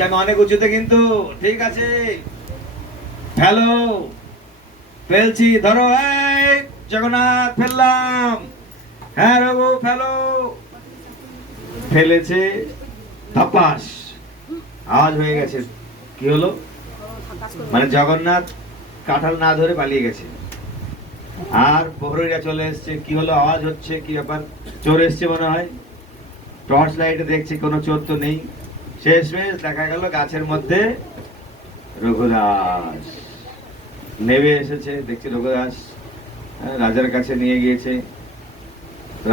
বলছে আমি অনেক উঁচুতে, কিন্তু ঠিক আছে ফেলো, ফেলছি, ধরো, এই জগন্নাথ ফেললাম, হ্যাঁ রঘু ফেলো, ফেলেছে, ধপাস আওয়াজ হয়ে গেছে। কি হলো? মানে জগন্নাথ কাঁঠাল না ধরে পালিয়ে গেছে, আর প্রহরীরা চলে এসছে। কি হলো, আওয়াজ হচ্ছে, কি ব্যাপার? চোর এসছে মনে হয়। টর্চ লাইটে দেখছি কোনো চোর তো নেই। শেষমেশ দেখা গেল গাছের মধ্যে রঘুদাস নেমে এসেছে। দেখছি রঘুদাস রাজার কাছে নিয়ে গিয়েছে।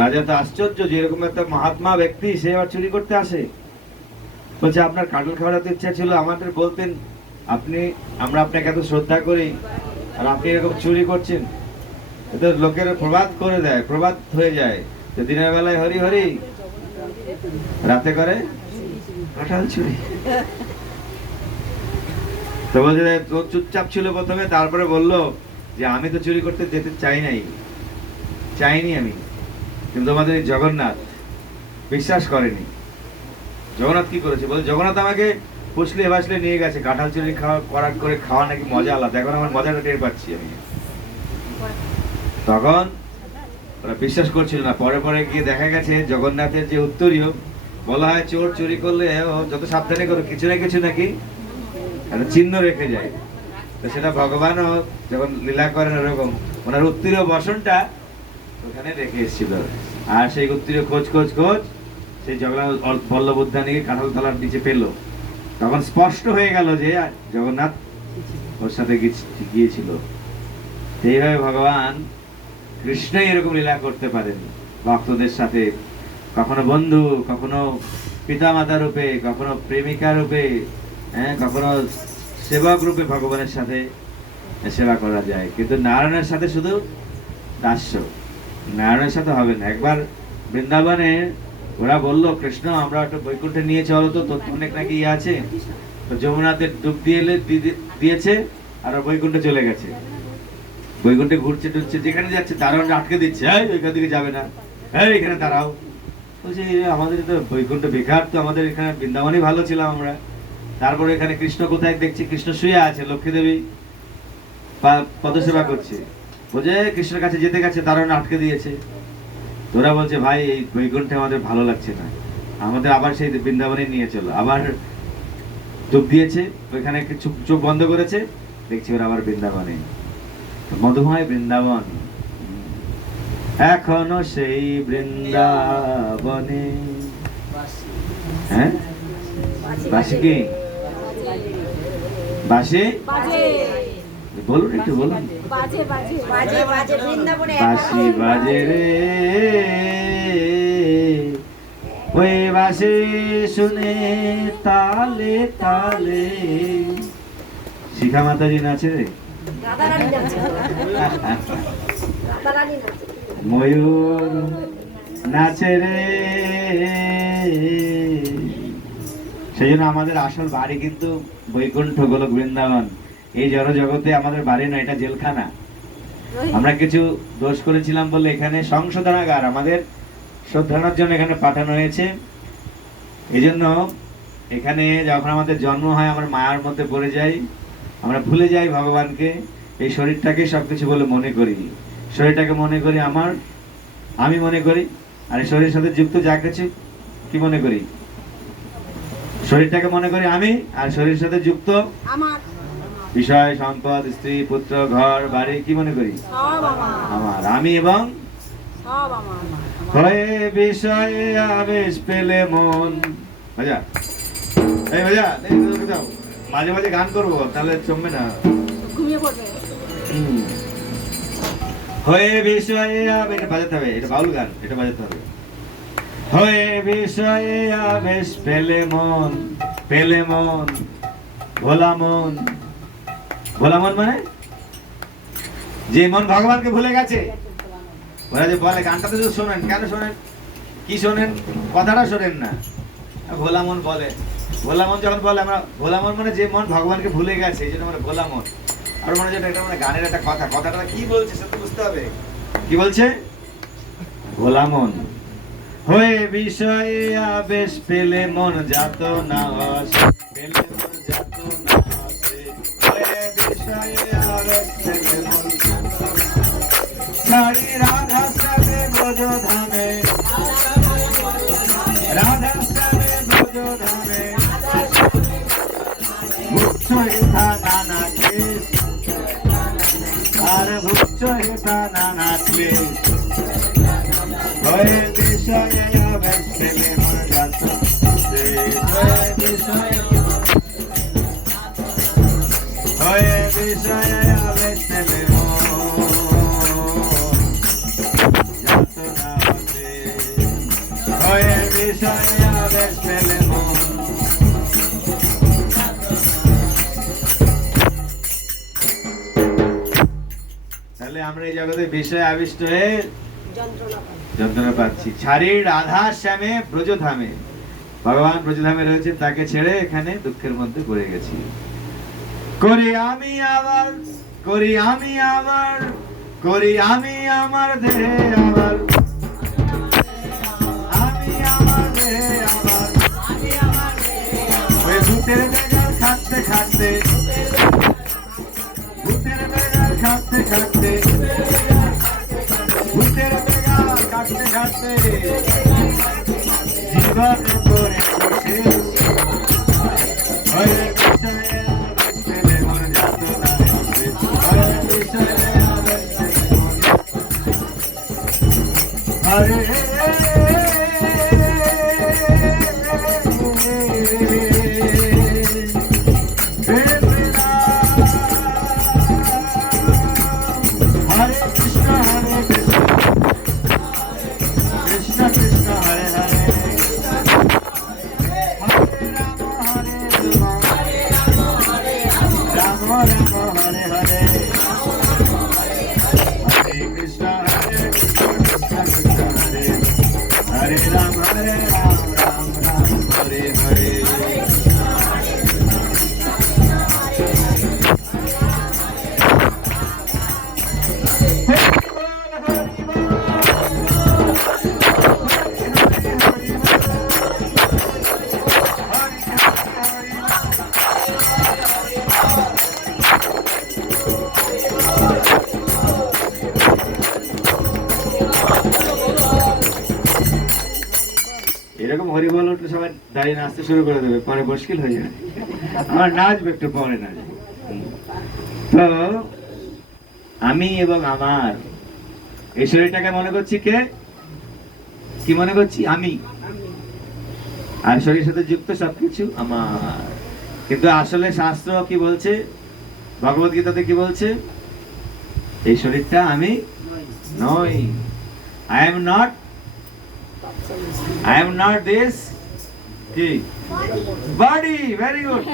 রাজা তো আশ্চর্য যে এরকম একটা মহাত্মা ব্যক্তি সে আবার চুরি করতে আসে। বলছে আপনার কাঁঠাল খাওয়ার তো ইচ্ছা ছিল, আমাদের বলতেন, আপনি, আমরা আপনাকে এত শ্রদ্ধা করি, আর আপনি এরকম চুরি করছেন। এদের লোকের প্রবাদ করে দেয়, প্রবাদ হয়ে যায় যে দিনের বেলায় হরি হরি, রাতে করে কাঁঠাল চুরি। তো বলছে ও চুপচাপ ছিল প্রথমে, তারপরে বলল যে আমি তো চুরি করতে যেতে চাইনি আমি, কিন্তু আমাদের জগন্নাথ বিশ্বাস করেনি। জগন্নাথ কি করেছে? বলে জগন্নাথ আমাকে ফুসলে ভাসলে নিয়ে গেছে, কাঁঠাল চুরি খাওয়া নাকি মজা আলাদা, এখন আমার মজাটা টের পাচ্ছি আমি। তখন ওরা বিশ্বাস করছিল না। পরে পরে গিয়ে দেখা গেছে জগন্নাথের যে উত্তরীয়, বলা হয় চোর চুরি করলে যত সাবধানে করো কিছু না কিছু নাকি একটা চিহ্ন রেখে যায়। তো সেটা ভগবানও যখন লীলা করেন ওরকম ওনার উত্তরীয় বসনটা ওখানে রেখে এসেছিল। আর সেই উত্তরীয় খোঁজ সেই জগন্নাথ বল্লভ উদ্যানে কাঁঠাল তলার নিচে পেল। তখন স্পষ্ট হয়ে গেল যে জগন্নাথ ওর সাথে গিয়েছিল। এইভাবে ভগবান কৃষ্ণই এরকম লীলা করতে পারেন ভক্তদের সাথে, কখনো বন্ধু, কখনো পিতামাতা রূপে, কখনো প্রেমিকা রূপে, কখনো সেবক রূপে ভগবানের সাথে সেবা করা যায়। কিন্তু নারায়ণের সাথে শুধু দাস্য, নারায়ণের সাথে হবে না। একবার বৃন্দাবনে ওরা বললো, কৃষ্ণ আমরা একটা বৈকুণ্ঠে নিয়ে চলো তো, তোর অনেক নাকি ইয়ে আছে। তো যমুনাতে ডুব দিয়েছে আর বৈকুণ্ঠে চলে গেছে। বৈকুণ্ঠে ঘুরছে টুরছে, যেখানে যাচ্ছে দারোয়ান আটকে দিচ্ছে, ওইখান দিকে যাবে না, এখানে দাঁড়াও। বলছি আমাদের তো বৈকুণ্ঠ বেকার, তো আমাদের এখানে বৃন্দাবনই ভালো ছিলাম আমরা। তারপরে এখানে কৃষ্ণ কোথায়? দেখছি কৃষ্ণ শুয়ে আছে, লক্ষ্মী দেবী পদসেবা করছে। বলছে কৃষ্ণের কাছে যেতে গেছে, দারোয়ান আটকে দিয়েছে। তোরা বলছে ভাই এই বৈকুণ্ঠে আমাদের ভালো লাগছে না, আমাদের আবার সেই বৃন্দাবনে নিয়ে চলো। আবার ডুব দিয়েছে, ওইখানে চোখ বন্ধ করেছে, দেখছি ওরা আবার বৃন্দাবনে। মধুময় বৃন্দাবন, এখনো সেই বৃন্দাবনে। হ্যাঁ বাসি কি বাসি বলুন, একটু বলুন। বাসি বাজে রে, ওই বাসি শুনে তালে তালে। শিখা মাতাজি নাচে রে, ময়ূর নাচে রে। সেই জন্য আমাদের আসল বাড়ি কিন্তু বৈকুণ্ঠ গোলক বৃন্দাবন। এই জড়জগতে আমাদের বাড়ি না, এটা জেলখানা। আমরা কিছু দোষ করেছিলাম বলে এখানে সংশোধনাগার আমাদের শোধরানোর জন্য এখানে পাঠানো হয়েছে। এই জন্য এখানে যখন আমাদের জন্ম হয় আমরা মায়ার মধ্যে পড়ে যাই, আমরা ভুলে যাই ভগবানকে। এই শরীরটাকে সবকিছু বলে মনে করি, শরীরটাকে মনে করি আমার, আমি মনে করি। আর এই শরীরের সাথে যুক্ত যা কিছু কি মনে করি? শরীরটাকে মনে করি আমি, আর শরীরের সাথে যুক্ত আমার বিষয়, সম্পদ, স্ত্রী, পুত্র, ঘর, বাড়ি কি মনে করি? আমার, আমি এবং হয়ে বিষয়ে আবেশ পেলে মন। ভাজা এই ভাজা দাও, মাঝে মাঝে গান করবো, তাহলে জমবে না, ঘুমিয়ে পড়বে। হয়ে বিষয়ে আবেশ বাজাতে হবে, এটা বাউল গান, এটা বাজাতে হবে। হয়ে বিষয়ে আবেশ পেলে মন, পেলে মন, ভোলা মন। ভোলা মন মানে যে মন ভগবানকে ভুলে গেছে। ওরা যে বলে গানটা তো শোনেন, কেন শোনেন? কি শোনেন? কথাটা শোনেন না। ভোলা মন বলে, ভোলা মন যখন বলে, আমরা ভোলা মন মানে যে মন ভগবানকে ভুলে গেছে, এই জন্য আমরা ভোলা মন। আর মনে হচ্ছে এটা মানে গানের একটা কথা, কথাটা কি বলছে সেটা বুঝতে হবে। কি বলছে? ভোলা মন। হয়ে বিষয়ে আবেশ পেলে মন যাত না আসে, পেলে মন যাত না আসে, হয়ে বিষয়ে আবেশ পেলে মন ছাড়ি রাধা শ্যামে ব্রজ ধামে, রাধা শ্যামে ব্রজ ধামে, ভুচ্ছ হেথা নানা ক্লেশ, আর ভুচ্ছ হেথা নানা ক্লেশ, হয়ে বিষয়ে আবেশ পেলে মন যাত না আসে, হয়ে বিষয়ে আবেশ পেলে মন যাত না আসে, হয়ে বিষয়ে আবেশ পেলে মন। তাহলে আমরা এই জগতে বিষয়ে আবিষ্ট হয়ে যন্ত্রণা পাচ্ছি। ছাড়ির রাধা শ্যামে ব্রজধামে, ভগবান ব্রজধামে রয়েছেন, তাকে ছেড়ে এখানে দুঃখের মধ্যে পড়ে গেছি। করি আমি আবার, করি আমি আবার, করি আমি আমার দেহে আবার, আমি আমার দেহে আবার, ওই ভূতের বেগাল খাটতে খাটতে, ভূতের বেগাল খাটতে খাটতে, ভূতের বেগাল কাটতে কাটতে জীবন করে শেষ, হয়ে বিষয়ে আবেশ পেলে মন যাত না আসে, হয়ে বিষয়ে আবেশ পেলে মন হরে এরকম হরি বল উঠলে সবাই দাঁড়িয়ে নাচতে শুরু করে দেবে, পরে মুশকিল হয়ে যাবে। আমার নাচবে একটু পরে নাচবে। তো আমি এবং আমার এই শরীরটাকে মনে করছি কে, কি মনে করছি? আমি। আর শরীরের সাথে যুক্ত সবকিছু আমার। কিন্তু আসলে শাস্ত্র কি বলছে, ভগবত গীতাতে কি বলছে? এই শরীরটা আমি নই। I am not this কি body. Very good.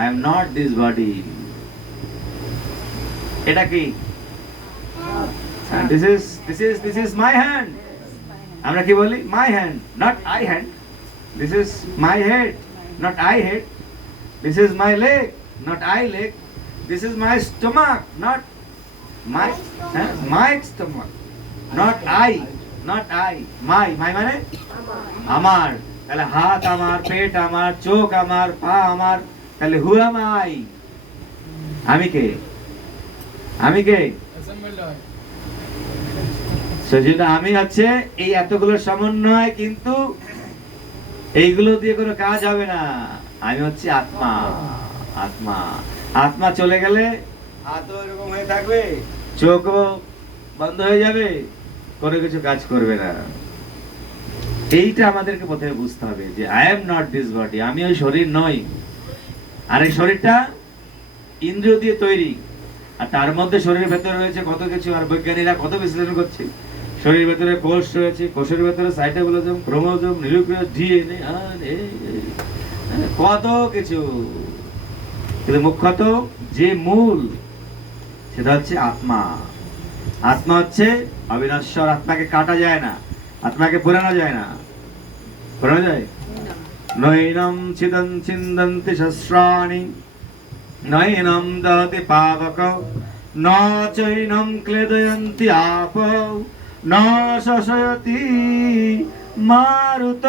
I am not this body. এটা কি? And this is my hand. আমরা কি বলি? My hand, not I hand. This is my head, not I head. This is my leg, not I leg. This is my stomach, not my stomach, not I, not I. My মানে আমার। তাহলে হাত আমার, পেট আমার, চোখ আমার, পা আমার। তাহলে who am I? আমি কে? আমি কে? সেজন্য আমি হচ্ছে এই এতগুলো সমন্বয়, কিন্তু এইগুলো দিয়ে কোনো কাজ হবে না। আমি হচ্ছে আত্মা। আত্মা আত্মা চলে গেলে হাতও এরকম হয়ে থাকবে, চোখও বন্ধ হয়ে যাবে, কোনো কিছু কাজ করবে না। এইটা আমাদেরকে প্রথমে বুঝতে হবে যে I am not this body, আমি ওই শরীর নই। আর এই শরীরটা ইন্দ্রিয় দিয়ে তৈরি, আর তার মধ্যে শরীরের ভেতরে রয়েছে কত কিছু। আর বৈজ্ঞানিকরা কত বিশ্লেষণ করছে, শরীরের ভেতরে কোষ রয়েছে, কোষের ভেতরে সাইটোপ্লাজম, ক্রোমোজোম, নিউক্লিয়াস, ডিএনএ, কত কিছু। কিন্তু মুখ্যত যে মূল, সেটা হচ্ছে আত্মা। আত্মা হচ্ছে অবিনশ্বর। আত্মাকে কাটা যায় না, আত্মাকে পুরানো যায় না। পুরানো যায়? নৈনম ছিদন ছিন্দন্তি শস্ত্রাণি, নৈনম দহতি পাবক, ন চৈনম ক্লেদয়ন্তি আপ, ন শশয়তি মারুত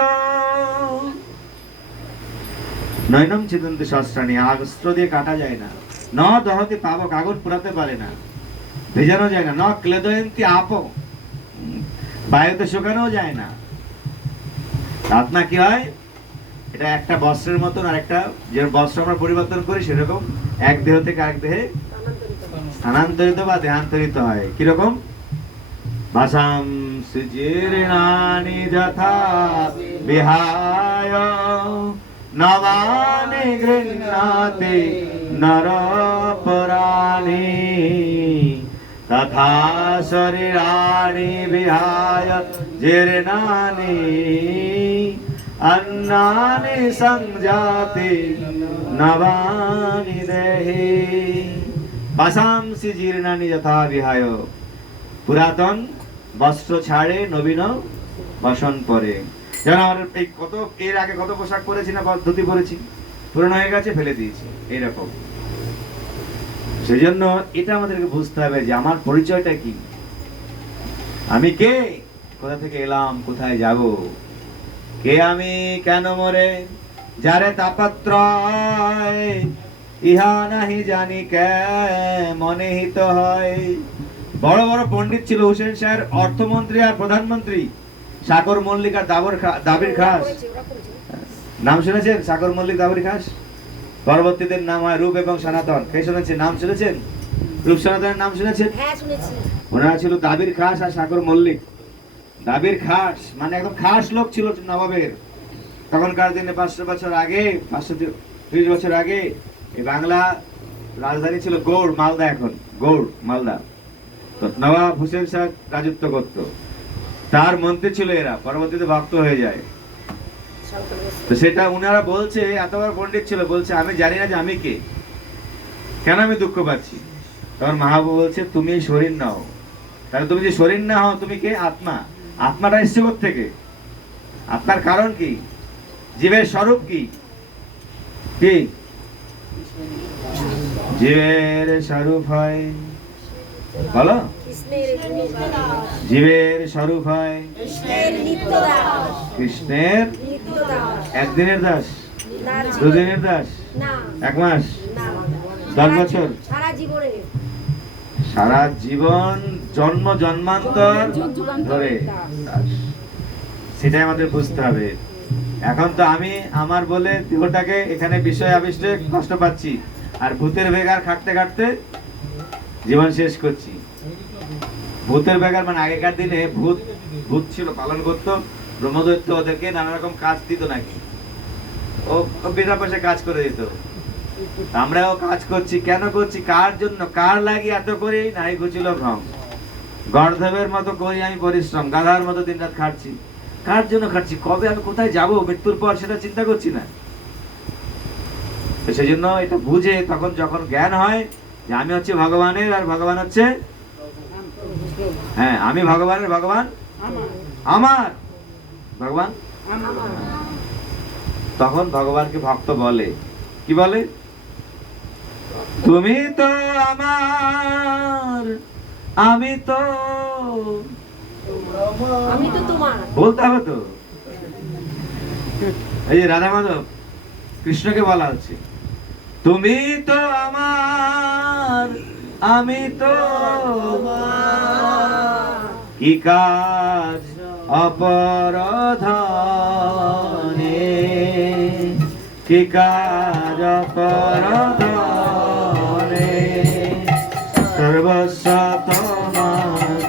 নয়নম ছিদন্তি শস্ত্রাণি, অস্ত্র দিয়ে কাটা যায় না। ন দহতি পাবক, আগুন পোড়াতে পারে না, ভেজানো যায় না। ন ক্লেদয়ন্তি আপ, বায়ুতে শুকানো যায় না। আত্মা কি হয়? এটা একটা বস্ত্রের মতন, আর একটা যে বস্ত্র আমরা পরিবর্তন করি সেরকম এক দেহ থেকে আরেক দেহে স্থানান্তরিত বা দেহান্তরিত হয়। কিরকম? ভাসাম জীর্ণানি যথা বিহায় নবানি গৃহ্ণাতি নরপরাণি তথা শরীরাণি বিহায় জীর্ণানি अन्नानि संजाति नवानि देहि बासांसि जीर्णानि यथा विहाय। পুরাতন বস্ত্র ছাড়ে নবীন বসন পরে। যেন আমার এই কত এর আগে কত পোশাক পরেছি না, ধুতি পরেছি, পুরনো হয়ে গেছে, ফেলে দিয়েছি, এইরকম। সেই জন্য এটা আমাদেরকে বুঝতে হবে যে আমার পরিচয়টা কি, আমি কে, কোথা থেকে এলাম, কোথায় যাব, কে আমি, কেন মরে, যারে তাপত্রয় ইহা নাহি জানি কে মনে হিত হয়। বড় বড় পণ্ডিত ছিল হুসেন শাহের, অর্থমন্ত্রী আর প্রধানমন্ত্রী। সাগর মল্লিক আর দাবির খাস, নাম শুনেছেন? সাগর মল্লিক, দাবির খাস। পরবর্তীদের নাম হয় রূপ এবং সনাতন। কে শুনেছেন? নাম শুনেছেন? রূপ সনাতনের নাম শুনেছেন? হ্যাঁ শুনেছি। ওনারা ছিল দাবির খাস আর সাগর মল্লিক। দাবির খাস মানে একদম খাস লোক ছিল নবাবের। তখনকার দিনে 500 বছর আগে, 530 বছর আগে এই বাংলা রাজধানী ছিল গৌড়, মালদা। এখন গৌড়, মালদা। তো নবাব হুসেন শাহ রাজত্ব করত, তার মন্ত্রী ছিল এরা। পরবর্তীতে ভক্ত হয়ে যায়। তো সেটা উনারা বলছে, এত বড় পণ্ডিত ছিল, বলছে আমি জানি না যে আমি কে, কেন আমি দুঃখ পাচ্ছি। তখন মাহবুব বলছে তুমি শরীর নাও। তাহলে তুমি যে শরীর না হও, তুমি কে? আত্মা। আত্মাটা এসছে থেকে, আত্মার কারণ কি, জীবের স্বরূপ কি? কি জীবের স্বরূপ হয়? বলো। জীবের স্বরূপ হয় কৃষ্ণের একদিনের দাস, দুদিনের দাস, এক মাস, 10 বছর, সারা জীবন, জন্ম জন্মান্তর ধরে। সেটাই আমাদের বুঝতে হবে। এখন তো আমি আমার বলে দেহটাকে এখানে বিষয় আবিষ্টে কষ্ট পাচ্ছি, আর ভূতের বেগার খাটতে খাটতে জীবন শেষ করছি। ভূতের বেগার মানে আগেকার দিনে ভূত ছিল, পালন করতো ব্রহ্মদৈত্য, ওদেরকে নানা রকম কাজ দিত নাকি, ও বিনা পয়সা কাজ করে দিত। আমরাও কাজ করছি, কেন করছি, কার জন্য, কার লাগি এত করি? নাই ঘুচিল ভ্রম, গর্ধবের মতো করি আমি পরিশ্রম, গাধার মতো দিনরাত খাটছি। কার জন্য খাটছি? কবে আমি কোথায় যাব মৃত্যুর পর, সেটা চিন্তা করছি না। তো সেই জন্য এটা বুঝে তখন যখন জ্ঞান হয় যে আমি হচ্ছে ভগবানের, আর ভগবান হচ্ছে, হ্যাঁ আমি ভগবানের, ভগবান আমার, ভগবান। তখন ভগবানকে ভক্ত বলে, কি বলে? তুমি তো আমার, আমি তো তোমার। বলতে হবে তো। এই যে রাধা মাধব, কৃষ্ণকে বলা হচ্ছে তুমি তো আমার, আমি তো কি কাজ অপরাধনে, কি কাজ অপরাধনে, সর্বস্ব তোমার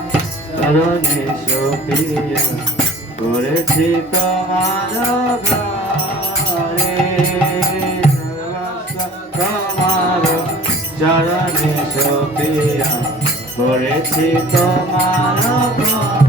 চরণে সপিয়া করেছি তোমার ঘরে, সর্বস্ব তোমার চরণে সপিয়া করেছি তোমার ঘরে।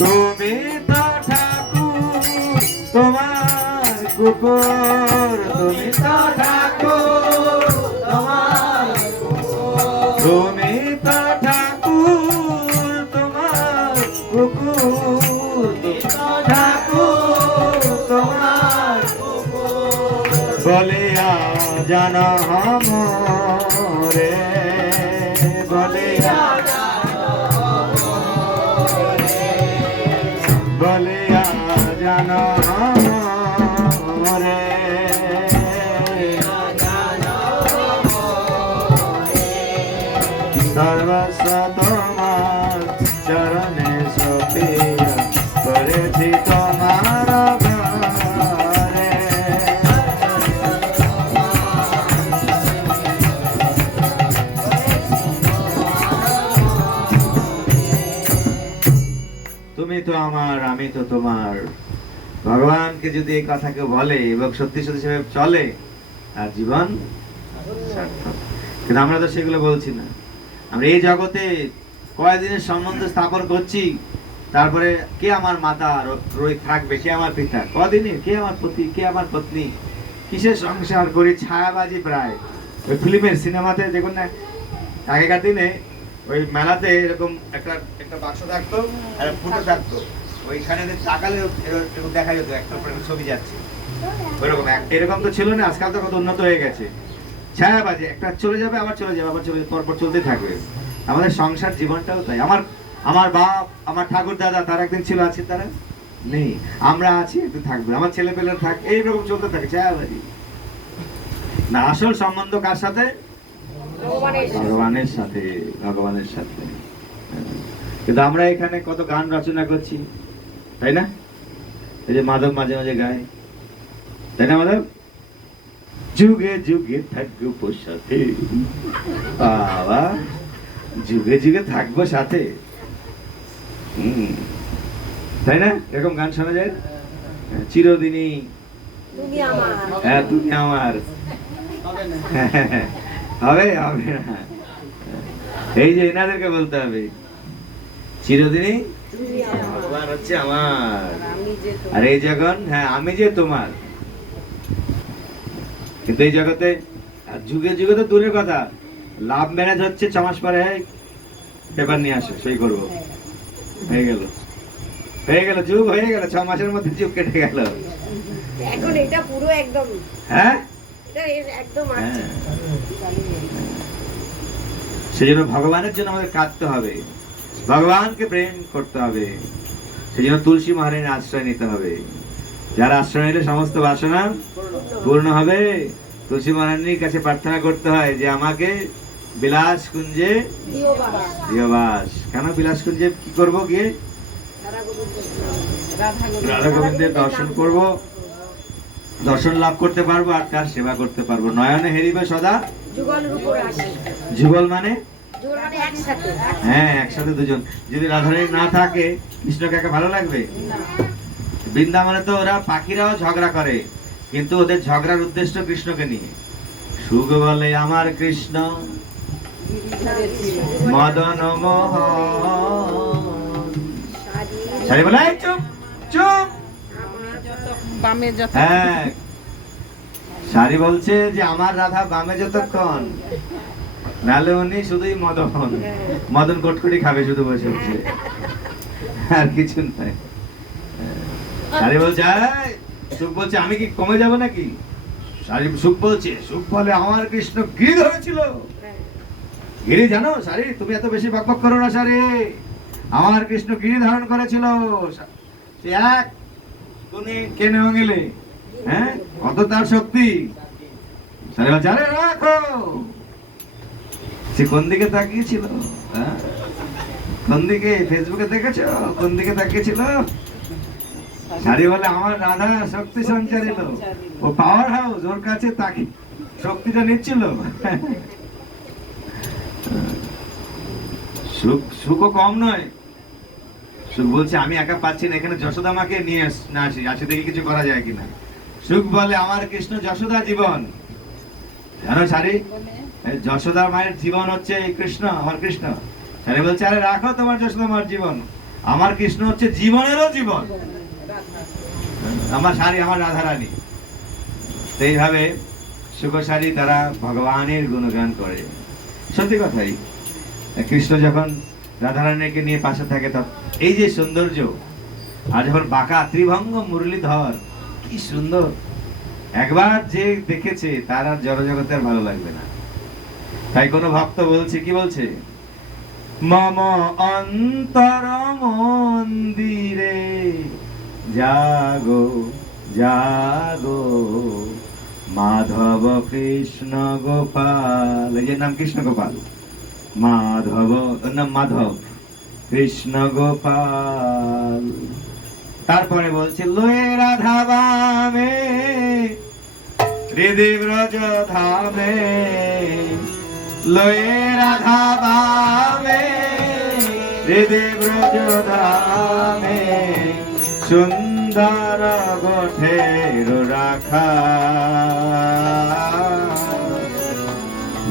তুমি তো ঠাকুর, তোমার কুকুর, তুমি তো ঠাকুর, তোমার কুকুর, তুমি তো ঠাকুর, তোমার কুকুর, তুমি তো ঠাকুর, তোমার কুকুর, বলিয়া জানা হামরে, বলিয়া বলিয়া জানো রে, সর্বস্ব তোমার চরণে সপিয়া করেছি তোমার ঘরে। তুমি তো আমার, আমি তো তোমার। ভগবানকে যদি এই কথা কেউ বলে এবং সত্যি সত্যি সেভাবে চলে, আর জীবন সার্থক। কিন্তু আমরা তো সেগুলো বলছি না। আমরা এই জগতে কয়দিনের সম্বন্ধ স্থাপন করছি, তারপরে কে আমার মাতা থাকবে, কে আমার পিতা, কদিনের, কে আমার পতি, কে আমার পত্নী, কিসের সংসার করি, ছায়াবাজি প্রায়। ওই ফিল্মের সিনেমাতে দেখুন না, আগেকার দিনে ওই মেলাতে এরকম একটা একটা বাক্স থাকতো আর ফুটো থাকতো, ওইখানে তাকালে এরকম দেখা যেত একটা ছবি যাচ্ছে। ওইরকম এরকম তো ছিল না, আজকাল তো কত উন্নত হয়ে গেছে। ছায়াবাজি, একটা চলে যাবে আবার চলে যাবে, আবার চলে যাবে, পরপর চলতে থাকবে। আমাদের সংসার জীবনটাও তাই। আমার বাপ, আমার ঠাকুর দাদা, তারা একদিন ছিল, আছে, তারা নেই, আমরা আছি, একদিন থাকবে, আমার ছেলে পেলে থাক, এইরকম চলতে থাকে ছায়াবাজি। না, আসল সম্বন্ধ কার সাথে? ভগবানের সাথে, ভগবানের সাথে। কিন্তু আমরা এখানে কত গান রচনা করছি, তাই না? এই যে মাধব মাঝে মাঝে গায়, তাই না মাধব? যুগে যুগে থাকবো সাথে, বাবা যুগে যুগে থাকবো সাথে, তাই না? এরকম গান শোনা যায়। চিরদিনই হ্যাঁ তুমি আমার, হবে হবে না। এই যে এনাদেরকে বলতে হবে চিরদিনই ভগবান হচ্ছে আমার, আর এই জগন হ্যাঁ আমি যে তোমার। কিন্তু এই জগতে যুগে যুগে তো দূরের কথা, লাভ ম্যারেজ হচ্ছে 6 মাস পরে পেপার নিয়ে আসো, সই করবো, হয়ে গেল, হয়ে গেল, যুগ হয়ে গেল, 6 মাসের মধ্যে যুগ কেটে গেল। এখন এটা পুরো একদম, হ্যাঁ এটা একদম আছে। সেজন্য ভগবানের জন্য আমাদের কাঁদতে হবে, ভগবানকে প্রেম করতে হবে। সেজন্য তুলসী মহারানীর আশ্রয় নিতে হবে। যার আশ্রয় নিলে সমস্ত বাসনা পূর্ণ হবে। তুলসী মহারানীর কাছে প্রার্থনা করতে হয় যে আমাকে বিলাস কুঞ্জে দিয়বাস। কেন বিলাস কুঞ্জে কি করব? গিয়ে রাধা গোবিন্দের দর্শন করব, দর্শন লাভ করতে পারবো, আর তার সেবা করতে পারবো। নয়নে হেরিবে সদা যুগল, মানে হ্যাঁ একসাথে দুজন। যদি রাধারানী না থাকে কৃষ্ণকে একা ভালো লাগবে? বৃন্দাবনে তো ওরা পাখিরাও ঝগড়া করে, কিন্তু ওদের ঝগড়ার উদ্দেশ্য কৃষ্ণকে নিয়ে। সুখ বলে আমার কৃষ্ণ মদন মোহন, বলে চুপ চুপ। হ্যাঁ, সারি বলছে যে আমার রাধা বামে যতক্ষণ, নালে উনি শুধুই মদন, মদন কটকটি খাবে শুধু বসে বসে, আর কিছু নয়। সারি বলছে সুখ বলছে আমি কি কমে যাব নাকি? সারি সুখ বলছে, সুখ বলে আমার কৃষ্ণ গিরি ধরেছিল। গিরি জানো সারি? তুমি এত বেশি বকবক করো না সারি, আমার কৃষ্ণ গিরি ধারণ করেছিল। সে এক তুমি কেনে গেলে, হ্যাঁ কত তার শক্তি। সারি বলছে আরে রাখো। সে কোন দিকে তাকিয়েছিল? হ্যাঁ কোন দিকে? ফেসবুকে দেখেছো কোন দিকে তাকিয়েছিল? সারি বলে আমার রাধা শক্তি সঞ্চারিত, ও পাওয়ার হাউস, ওর কাছে তাকি শক্তিটা নিচ্ছিল। সুখও কম নয়। সুখ বলছে আমি একা পাচ্ছি না, এখানে যশোদা মাকে নিয়ে আসি দেখি কিছু করা যায় কিনা। সুখ বলে আমার কৃষ্ণ যশোদা জীবন। জানো সারি, যশোদা মায়ের জীবন হচ্ছে এই কৃষ্ণ, আমার কৃষ্ণ। সারি বলছে আরে রাখো তোমার যশোদা মার জীবন, আমার কৃষ্ণ হচ্ছে জীবনেরও জীবন, আমার সারি, আমার রাধারানী। এইভাবে সুখসারী তারা ভগবানের গুণগান করে। সত্যি কথাই, কৃষ্ণ যখন রাধারানীকে নিয়ে পাশে থাকে, এই যে সৌন্দর্য, আর যখন বাঁকা ত্রিভঙ্গ মুরলীধর, কি সুন্দর। একবার যে দেখেছে তার আর জড়জগতে আর ভালো লাগবে না। তাই কোনো ভক্ত বলছে, কি বলছে? মম অন্তর মন্দিরে জাগো জাগো মাধব কৃষ্ণ গোপাল, এই যে নাম কৃষ্ণ গোপাল, মাধব ওর নাম মাধব, কৃষ্ণ গোপাল। তারপরে বলছে লয়ে রাধা বামে হৃদি ব্রজ ধামে, লয়ে রাধা বামে হৃদি ব্রজ ধামে, সুন্দর গোঠের রাখা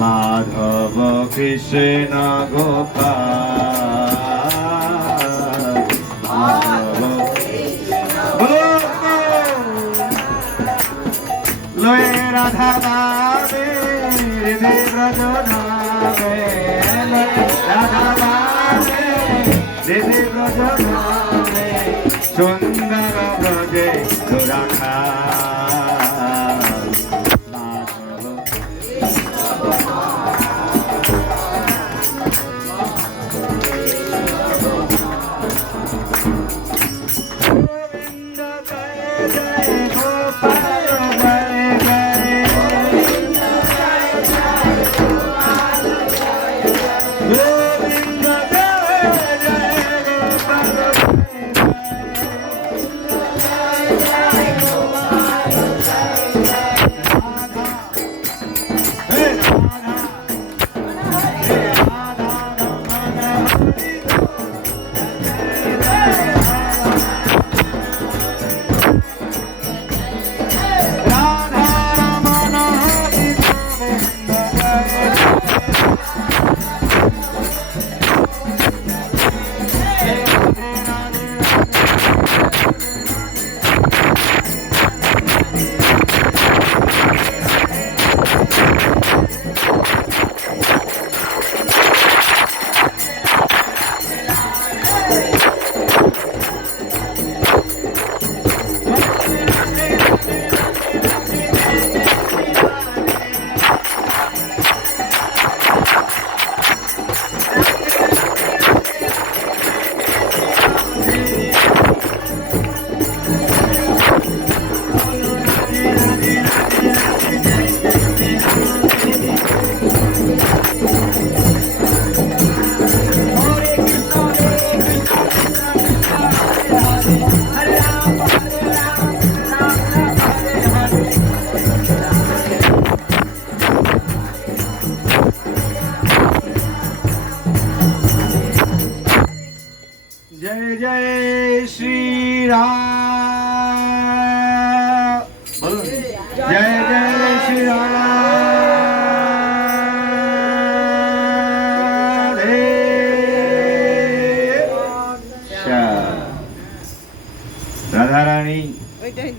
মাধব কৃষ্ণ গোপাল, মাধব লয়ে রাধা বামে হৃদি ব্রজ ধামে, লয়ে রাধা বামে হৃদি ব্রজ ধামে, সুন্দর ব্রজে রাখা মাধব গোবিন্দ জয় জয় গোপাল জয় জয়, গোবিন্দ জয় জয় গোপাল जय जय श्री राम, बोलो जय जय श्री राधे श्याम। राधा रानी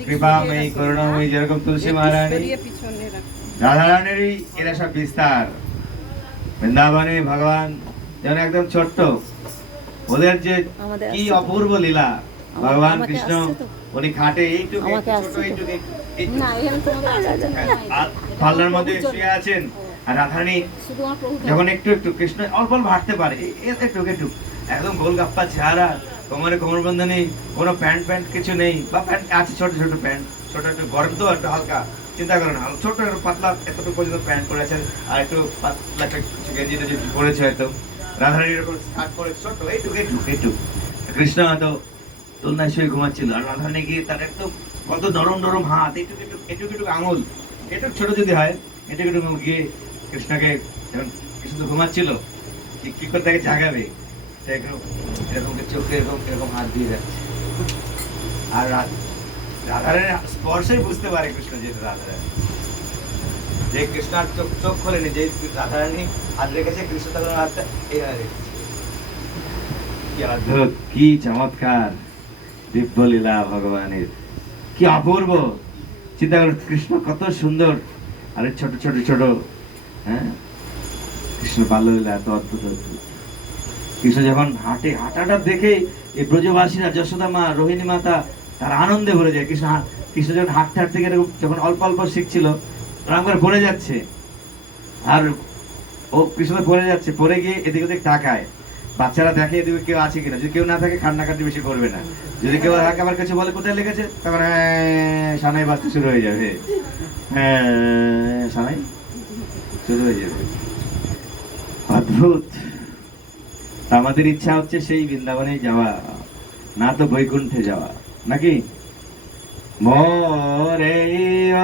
কৃপাময়ী করুণাময়ী, যেরকম তুলসী মহারানী রাধা রানীরই এরা সব বিস্তার। বৃন্দাবনে ভগবান যেন একদম ছোট্ট, ওদের যে কি অপূর্ব লীলা। ভগবান কৃষ্ণ উনি খাটে এইটুকু ছোট এইটুকু পাল্লার মধ্যে শুয়ে আছেন, আর রাধারানী যখন একটু একটু কৃষ্ণ অল্প অল্প হাঁটতে পারে, একটু একটু একদম গোলগাপ্পা চেহারা, কোমরে কোমরবন্ধনী, কোনো প্যান্ট প্যান্ট কিছু নেই, বা প্যান্ট আছে ছোট ছোট প্যান্ট, ছোট একটু গরম তো একটু হালকা, চিন্তা করেন ছোট একটু পাতলা এতটুকু পর্যন্ত প্যান্ট পরেছেন, আর একটু পাতলা একটা কিছু গেঞ্জি টেঞ্জি পরেছে হয়তো। রাধারানী এরকম স্কার্ট পরে ছোট এইটুকু এইটুকু এইটু, কৃষ্ণ হয়তো দোলনায় শুয়ে ঘুমাচ্ছিল, আর রাধারানী গিয়ে তার একদম কত নরম নরম হাত, এইটুকু একটু এটুকু একটু আঙুল, একটু ছোট যদি হয় এটুকু একটু গিয়ে কৃষ্ণকে, যখন কৃষ্ণ তো ঘুমাচ্ছিল, কি করে তাকে জাগাবে, এরকম চোখে এরকম এরকম হাত দিয়ে যাচ্ছে। আর রাধারানীর স্পর্শে বুঝতে পারে কৃষ্ণ যে রাধারানী, যে কৃষ্ণ আর চোখ খোলেনি, যে রাধারানী হাত রেখেছে কৃষ্ণ তখন হাতটা এইভাবে রেখেছে। কি অদ্ভুত, কি চমৎকার দিব্য লীলা ভগবানের, কি অপূর্ব। চিন্তা করো কৃষ্ণ কত সুন্দর, আর ছোট ছোট ছোট, হ্যাঁ কৃষ্ণ বাল্যলীলা এত অদ্ভুত অদ্ভুত। কৃষ্ণ যখন হাঁটে, হাঁটাটা দেখে এই ব্রজবাসীরা, যশোদা মা, রোহিণী মাতা, তার আনন্দে ভরে যায়। কৃষ্ণ যখন হাঁটতে হাঁটতে গেলে, যখন অল্প অল্প শিখছিল, ওরকম করে পড়ে যাচ্ছে, আর ও কৃষ্ণ পড়ে যাচ্ছে, পড়ে গিয়ে এদিক ওদিক তাকায়, বাচ্চারা দেখিয়ে দেবে কেউ আছে কিনা, যদি কেউ না থাকে কান্নাকাটি বেশি করবে না, যদি কেউ থাকে আবার কিছু বলে কোথায় লেগেছে তখন সানাই বাজতে শুরু হয়ে যাবে, সানাই শুরু হয়ে যাবে। অদ্ভুত। আমাদের ইচ্ছা হচ্ছে সেই বৃন্দাবনে যাওয়া, না তো বৈকুণ্ঠে যাওয়া, নাকি? মোরে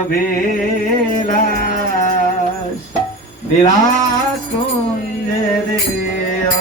অভিলাষ বিলাস কুঞ্জে দিও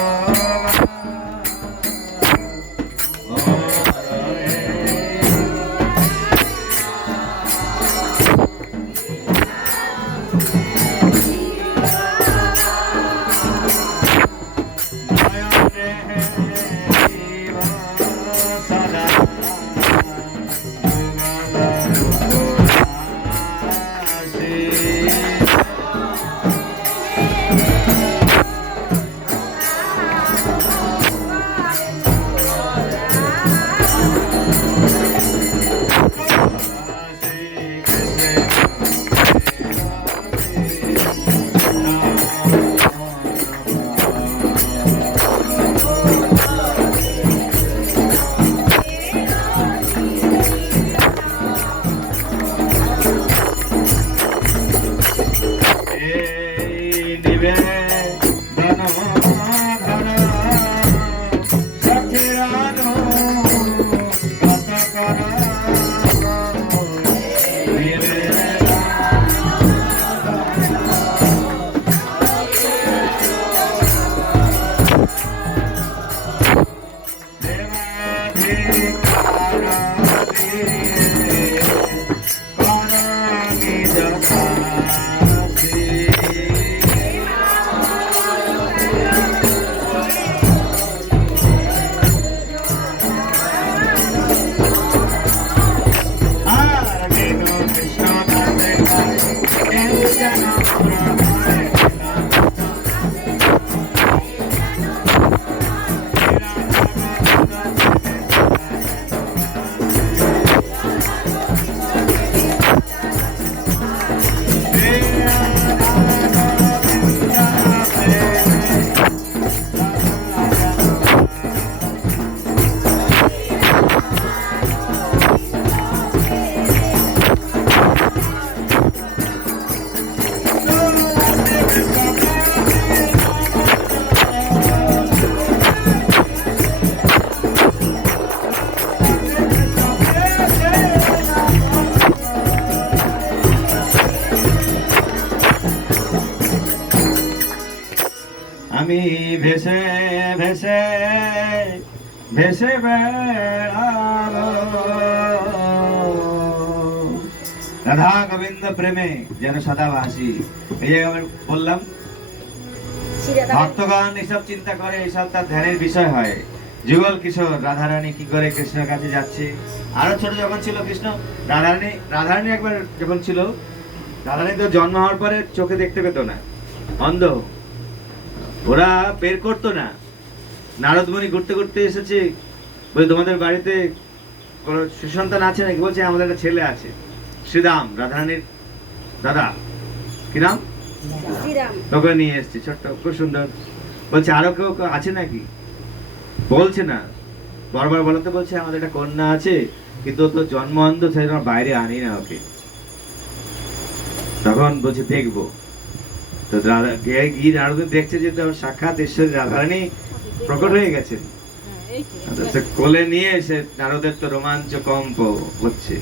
আমি ভেসে ভেসে ভেসে বেড়াবো রাধা গোবিন্দ প্রেমে যেন সদা ভাসি। এই যে আমি বললাম ভক্তগণ এসব চিন্তা করে, এসব তার ধ্যানের বিষয় হয়। যুগল কিশোর রাধারানী কি করে কৃষ্ণের কাছে যাচ্ছে। আরো ছোট যখন ছিল কৃষ্ণ, রাধারানী একবার যখন ছিল, রাধারানী তো জন্ম হওয়ার পরে চোখে দেখতে পেত না, অন্ধ। ওরা বের করতো না। নারদমণি ঘুরতে ঘুরতে এসেছে, বলে তোমাদের বাড়িতে কোনো সুসন্তান আছে নাকি? বলছে আমাদের একটা ছেলে আছে, শ্রীরাম, রাধারানীর দাদা। কি নাম? তোকে নিয়ে এসছি, ছোট্ট, খুব সুন্দর। বলছে আরো কেউ আছে নাকি? বলছে না, বারবার বলতে বলছে আমাদের একটা কন্যা আছে, কিন্তু তো জন্ম অন্ধ, সেই জন্য বাইরে আনি না ওকে। তখন বলছে দেখবো। তো গিয়ে নারদ দেখছে যে সাক্ষাৎ ঈশ্বরী রাধারানী প্রকট হয়ে গেছেন। কোলে নিয়ে এসে নারদের তো রোমাঞ্চ কম্প হচ্ছে।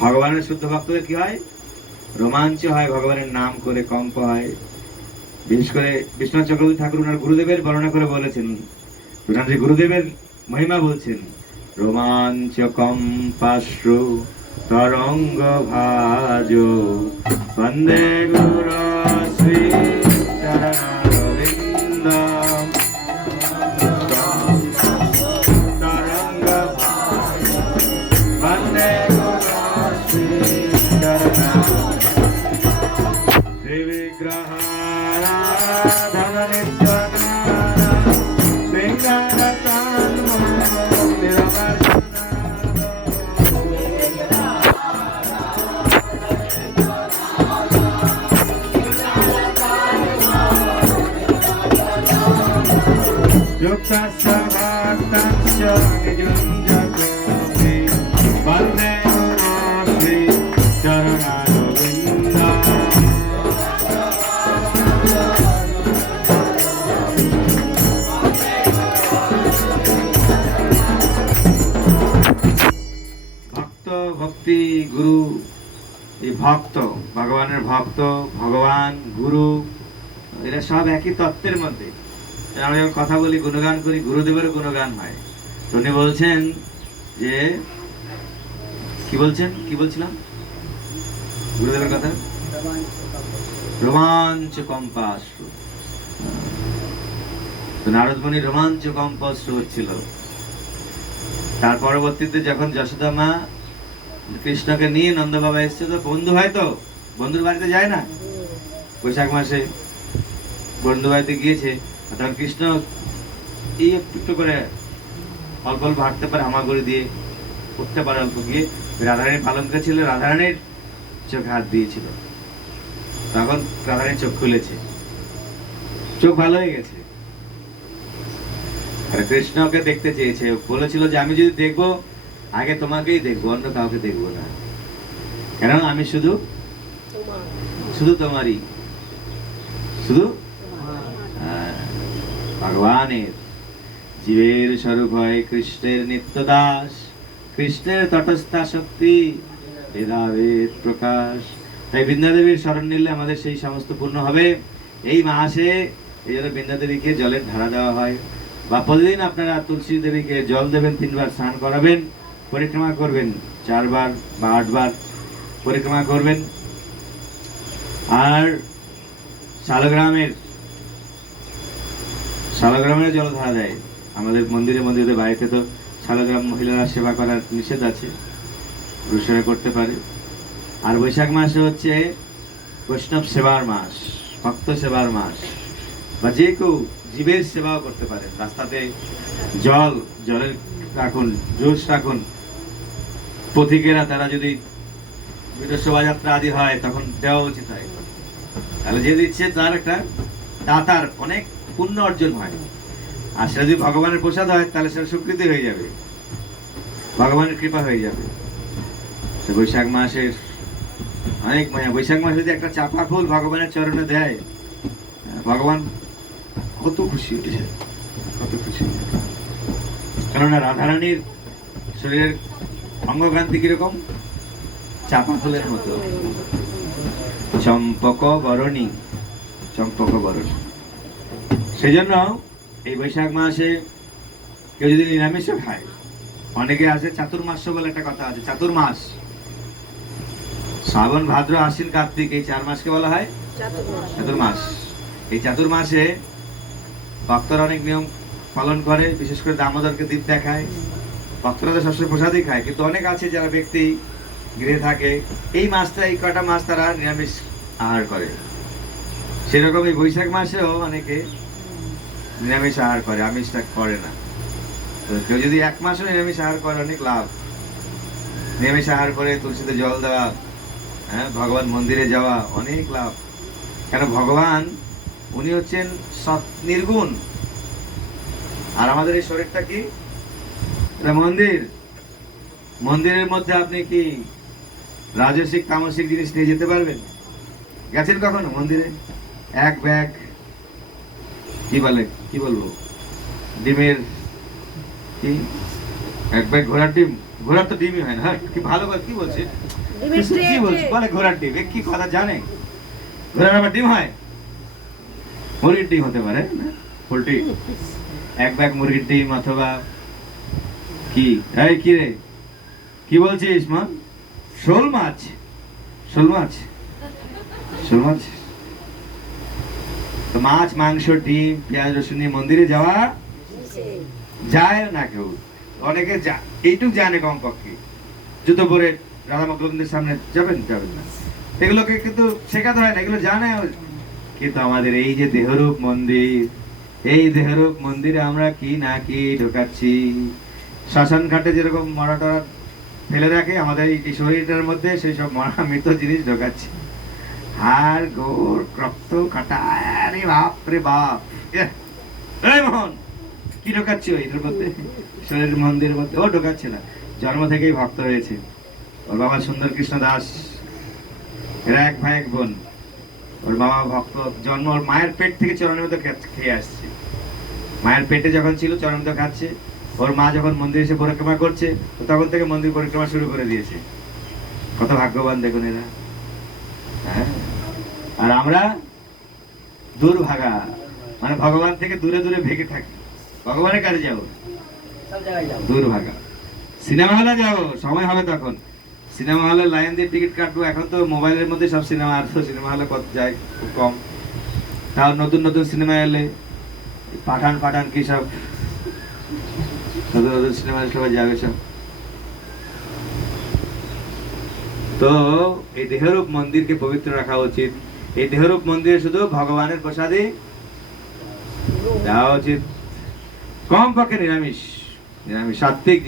ভগবানের শুদ্ধ ভক্তদের কি হয়? রোমাঞ্চ হয়, ভগবানের নাম করে কম্প হয়। বিশেষ করে বিশ্বনাথ চক্রবর্তী ঠাকুর ওনার গুরুদেবের বর্ণনা করে বলেছেন, ওনার গুরুদেবের মহিমা বলছেন, রোমাঞ্চ কম্পাশ্রু তরঙ্গ ভাজ বন্দে গুরু শ্রী চরণারবিন্দ তরঙ্গ ভাজ বন্দে গুরু শ্রী চরণারবিন্দ ত্রিবিগ্রহ রাধন নিত্য যুক্তস্য ভক্তস্য নিযুঞ্জতে বন্দে শ্রী চরণারবিন্দ। ভক্ত, ভক্তি, গুরু, এই ভক্ত, ভগবানের ভক্ত, ভগবান, গুরু, এরা সব একই তত্ত্বের মধ্যে। আমরা যখন কথা বলি, গুণগান করি, গুরুদেবেরও গুণগান হয়। তো উনি বলছেন যে, কি বলছেন, কি বলছিলাম গুরুদেবের কথা? রোমাঞ্চ কম্পাশ্রু। তো নারদমণি রোমাঞ্চ কম্পাশ্রু হচ্ছিল। তার পরবর্তীতে যখন যশোদা মা কৃষ্ণকে নিয়ে নন্দ বাবা এসছে, তো বন্ধু হয়, তো বন্ধুর বাড়িতে যায় না, বৈশাখ মাসে বন্ধু বাড়িতে গিয়েছে। তখন কৃষ্ণ এই একটু করে অল্প অল্প হাঁটতে পারে, হামাগুড়ি দিয়ে উঠতে পারে অল্প, গিয়ে রাধারানীর পালঙ্কে ছিল, রাধারানীর চোখে হাত দিয়েছিল। তখন রাধারানীর চোখ খুলেছে, চোখ ভালো হয়ে গেছে। আর কৃষ্ণকে দেখতে চেয়েছে, বলেছিল যে আমি যদি দেখবো আগে তোমাকেই দেখবো, অন্য কাউকে দেখবো না, কেন আমি শুধু শুধু তোমারই, শুধু ভগবানের। জীবের স্বরূপ হয় কৃষ্ণের নিত্য দাস, কৃষ্ণের তটস্থা শক্তি ভেদাভেদ প্রকাশ। তাই বৃন্দাদেবীর শরণ নিলে আমাদের সেই সমস্ত পূর্ণ হবে। এই মাসে এই জন্য বৃন্দাদেবীকে জলের ধারা দেওয়া হয়। বা প্রতিদিন আপনারা তুলসী দেবীকে জল দেবেন, 3 বার স্নান করাবেন, পরিক্রমা করবেন 4 বার বা 8 বার পরিক্রমা করবেন। আর শালগ্রামের জল ধারা দেয় আমাদের মন্দিরে মন্দিরে। বাড়িতে তো শালগ্রাম মহিলারা সেবা করার নিষেধ আছে, পুরুষরা করতে পারে। আর বৈশাখ মাসে হচ্ছে বৈষ্ণব সেবার মাস, ভক্ত সেবার মাস। বা যে কেউ জীবের সেবাও করতে পারে। রাস্তাতে জলের রাখুন, জুস রাখুন। পথিকেরা তারা যদি শোভাযাত্রা আদি হয় তখন দেওয়া উচিত হয়। তাহলে যে দিচ্ছে তার একটা দাতার অনেক পুণ্য অর্জন হয়। আর সেটা যদি ভগবানের প্রসাদ হয় তাহলে সেটা স্বীকৃতি হয়ে যাবে, ভগবানের কৃপা হয়ে যাবে। বৈশাখ মাসের অনেক মায়া। বৈশাখ মাসে যদি একটা চাপা ফুল ভগবানের চরণে দেয়, ভগবান কত খুশি হয়ে যায়, কত খুশি। কেননা রাধারানীর শরীরের অঙ্গকান্তি কিরকম? চাপা ফুলের মতো, চম্পক বরণী, চম্পক বরণী। সেই জন্য এই বৈশাখ মাসে কেউ যদি নিরামিষও খায়, অনেকে আছে চাতুর্মাস বলে একটা কথা আছে, চাতুর্মাস। শ্রাবণ, ভাদ্র, আশ্বিন, কার্তিক, এই 4 মাসকে বলা হয় চাতুর্মাস। এই চাতুর্মাসে ভক্তরা অনেক নিয়ম পালন করে, বিশেষ করে দামোদরকে দ্বীপ দেখায়। ভক্তরা তো সবসময় প্রসাদই খায়, কিন্তু অনেক আছে যারা ব্যক্তি গৃহে থাকে, এই মাসটা, এই কটা মাস তারা নিরামিষ আহার করে। সেরকম এই বৈশাখ মাসেও অনেকে নিরামিষ আহার করে, আমিষটা করে না। তো কেউ যদি 1 মাসও নিরামিষ আহার করে, অনেক লাভ। নিরামিষ আহার করে তুলসীতে জল দেওয়া, হ্যাঁ, ভগবান মন্দিরে যাওয়া, অনেক লাভ। কেন ভগবান উনি হচ্ছেন সৎ, নির্গুণ। আর আমাদের এই শরীরটা কি? এটা মন্দির। মন্দিরের মধ্যে আপনি কি রাজসিক তামসিক জিনিস নিয়ে যেতে পারবেন? গেছেন কখনো মন্দিরে? 1 ব্যাগ কি বলবো, ডিমের, কি 1 ব্যাগ ঘোড়ার ডিম? ঘোড়ার তো ডিমই হয় না। হ্যাঁ, কি ভালো কি বলছে, কি বলছে, বলে ঘোড়ার ডিম। কি কথা জানে? ঘোড়ার আবার ডিম হয়? মুরগির ডিম হতে পারে না, পোল্ট্রি। 1 ব্যাগ মুরগির ডিম, অথবা কি, এই কি রে, কি বলছিস মা? শোল মাছ, শোল মাছ, শোল মাছ। তো মাছ, মাংস, ডিম, পেঁয়াজ, রসুন নিয়ে মন্দিরে যাওয়া যায় না কেউ। অনেকে এইটুক জানে কমপক্ষে, জুতো পরে রাধা গোবিন্দের সামনে যাবেন না, এগুলোকে কিন্তু শেখাতে হয় না, এগুলো জানে। কিন্তু আমাদের এই যে দেহরূপ মন্দির, এই দেহরূপ মন্দিরে আমরা কি না কি ঢোকাচ্ছি। শ্মশান ঘাটে যেরকম মরা টরা ফেলে রাখে, আমাদের এই শরীরটার মধ্যে সেই সব মরা মৃত জিনিস ঢোকাচ্ছি। হাড়, গোড়, রক্ত, কাটা, আরে বাপ রে বাপ। এই মোহন, কি ঢোকাচ্ছি এটার মধ্যে, শরীর মন্দিরের মধ্যে? ও ঢোকাচ্ছে না, জন্ম থেকেই ভক্ত হয়েছে। ওর বাবা সুন্দর কৃষ্ণ দাস, এরা এক ভাই এক বোন। ওর বাবা ভক্ত, জন্ম ওর মায়ের পেট থেকে চরণামৃত খেয়ে আসছে। মায়ের পেটে যখন ছিল চরণামৃত খাচ্ছে। ওর মা যখন মন্দিরে এসে পরিক্রমা করছে, তো তখন থেকে মন্দির পরিক্রমা শুরু করে দিয়েছে। কত ভাগ্যবান দেখুন এরা। হ্যাঁ, আর আমরা দুর্ভাগা, মানে ভগবান থেকে দূরে দূরে ভেগে থাকি। ভগবানের কাছে যাবো, দুর্ভাগা। সিনেমা হলে যাবো, সময় হবে তখন। সিনেমা হলে লাইন দিয়ে টিকিট কাটবো। এখন তো মোবাইলের মধ্যে সব সিনেমা, আর তো সিনেমা হলে কত যায়, খুব কম। তাও নতুন নতুন সিনেমা এলে পাঠান পাঠান কি সব নতুন নতুন সিনেমা সবাই যাবে সব। তো এই দেহরূপ মন্দিরকে পবিত্র রাখা উচিত। এই দেহরূপ মন্দিরে শুধু ভগবানের প্রসাদে দেওয়া উচিত, কমপক্ষে নিরামিষ, নিরামিষ সাত্বিক